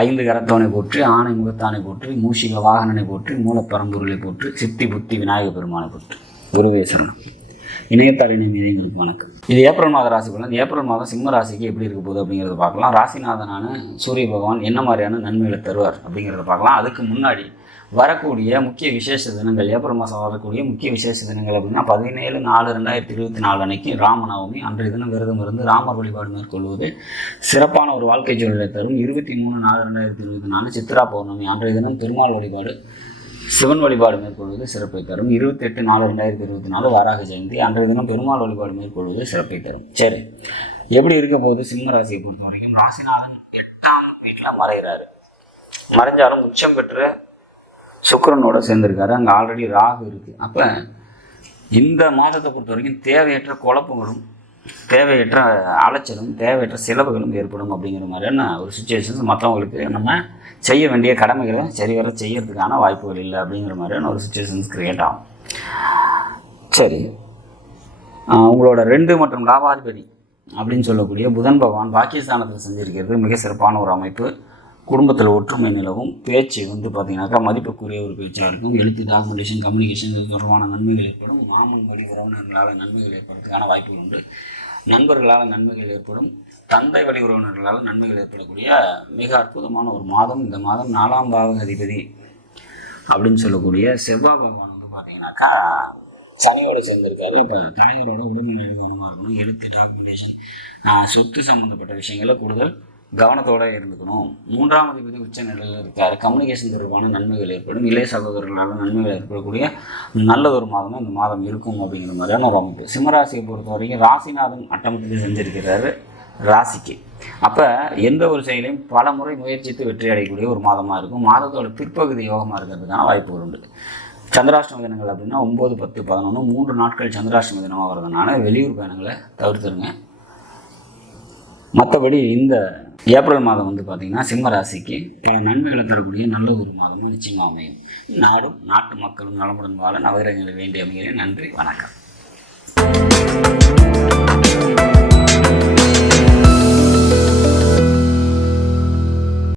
ஐந்து கரத்தவனை போற்றி ஆணை முகத்தானை போற்றி மூஷிக வாகனனை போற்றி மூலப்பரம்பொருளை போற்று சித்தி புத்தி விநாயக பெருமானை போற்று. குருவேஸ்வரன் சரணம் இணைய எங்களுக்கு வணக்கம். இது ஏப்ரல் மாத ராசி பலன் ஏப்ரல் மாதம் சிம்ம ராசிக்கு எப்படி இருக்க போகுது அப்படிங்கிறத பார்க்கலாம். ராசிநாதனான சூரிய பகவான் என்ன மாதிரியான நன்மைகளை தருவார் அப்படிங்கிறத பார்க்கலாம். அதுக்கு முன்னாடி வரக்கூடிய முக்கிய விசேஷ தினங்கள் ஏப்ரல் மாதம் வரக்கூடிய முக்கிய விசேஷ தினங்கள் அப்படின்னா பதினேழு நாலு ரெண்டாயிரத்தி இருபத்தி நாலு அன்னைக்கு ராமநவமி அன்றைய தினம் விரதம் இருந்து ராமர் வழிபாடு மேற்கொள்வது சிறப்பான ஒரு வாழ்க்கை சூழலை தரும். இருபத்தி மூணு நாலு ரெண்டாயிரத்தி இருபத்தி நாலு சித்ரா பௌர்ணமி அன்றைய தினம் பெருமாள் வழிபாடு சிவன் வழிபாடு மேற்கொள்வது சிறப்பை தரும். இருபத்தெட்டு நாலு ரெண்டாயிரத்தி இருபத்தி நாலு வாராக ஜெயந்தி. அன்றைய தினம் பெருமாள் வழிபாடு மேற்கொள்வது சிறப்பை தரும். சரி எப்படி இருக்க போகுது சிம்ம ராசியை பொறுத்த வரைக்கும் ராசிநாதன் எட்டாம் வீட்டில் மறைகிறாரு. மறைஞ்சாலும் உச்சம் பெற்ற சுக்கரனோட சேர்ந்திருக்காரு. அங்கே ஆல்ரெடி ராகு இருக்குது அப்போ இந்த மாதத்தை பொறுத்த வரைக்கும் தேவையற்ற குழப்பங்களும் தேவையற்ற அலைச்சலும் தேவையற்ற செலவுகளும் ஏற்படும் அப்படிங்கிற மாதிரியான ஒரு சுச்சுவேஷன்ஸ் மற்றவங்களுக்கு நம்ம செய்ய வேண்டிய கடமைகளை சரிவர செய்யறதுக்கான வாய்ப்புகள் இல்லை அப்படிங்கிற மாதிரியான ஒரு சுச்சுவேஷன்ஸ் கிரியேட் ஆகும். சரி. உங்களோட ரெண்டு மற்றும் லாபாதிபதி அப்படின்னு சொல்லக்கூடிய புதன் பகவான் பாக்கியஸ்தானத்தில் செஞ்சிருக்கிறது மிக சிறப்பான ஒரு அமைப்பு. குடும்பத்தில் ஒற்றுமை நிலவும். பேச்சு வந்து பார்த்தீங்கன்னாக்கா மதிப்புக்குரிய ஒரு பேச்சாக இருக்கும். எழுத்து டாக்குமெண்டேஷன் கம்யூனிகேஷன் இது தொடர்பான நன்மைகள் ஏற்படும். மாமன் வழி உறவினர்களால் நன்மைகள் ஏற்படுறதுக்கான வாய்ப்புகள் உண்டு. நண்பர்களால் நன்மைகள் ஏற்படும். தந்தை வழி உறவினர்களால் நன்மைகள் ஏற்படக்கூடிய மிக அற்புதமான ஒரு மாதம். இந்த மாதம் நாலாம் பாவக அதிபதி அப்படின்னு சொல்லக்கூடிய செவ்வாய் பகவான் வந்து பார்த்தீங்கன்னாக்கா சனையோடு சேர்ந்திருக்காரு. இப்போ தாயாரோட உடல்நிலை இருக்கணும் எழுத்து டாக்குமெண்டேஷன் சொத்து சம்மந்தப்பட்ட விஷயங்களை கூடுதல் கவனத்தோட இருந்துக்கணும். மூன்றாம் அதிபதி உச்ச நிலையில் இருக்காரு. கம்யூனிகேஷன் தொடர்பான நன்மைகள் ஏற்படும். இளைய சகோதரர்களால் நன்மைகள் ஏற்படக்கூடிய நல்ல ஒரு மாதமாக இந்த மாதம் இருக்கும் அப்படிங்கிற மாதிரியான ஒரு அமைப்பு. சிம்மராசியை பொறுத்த வரைக்கும் ராசிநாதன் அட்டமத்துக்கு செஞ்சிருக்கிறாரு. ராசிக்கு. அப்போ எந்த ஒரு செயலையும் பல முறை முயற்சித்து வெற்றி அடையக்கூடிய ஒரு மாதமாக இருக்கும். மாதத்தோட பிற்பகுதி யோகமாக இருக்கிறதுக்கான வாய்ப்புகள் உண்டு. சந்திராஷ்டம தினங்கள் அப்படின்னா ஒம்பது பத்து பதினொன்று மூன்று நாட்கள் சந்திராஷ்டம தினமாக வர்றதுனால வெளியூர் பயணங்களை தவிர்த்துருங்க. மற்றபடி இந்த ஏப்ரல் மாதம் வந்து பார்த்திங்கன்னா சிம்ம ராசிக்கு பல நன்மைகளை தரக்கூடிய நல்ல ஒரு மாதமும் நிச்சயமாக அமையும். நாடும் நாட்டு மக்களும் நலமுடன் வாழ நவகிரகங்களை வேண்டி அமைகிறேன். நன்றி வணக்கம்.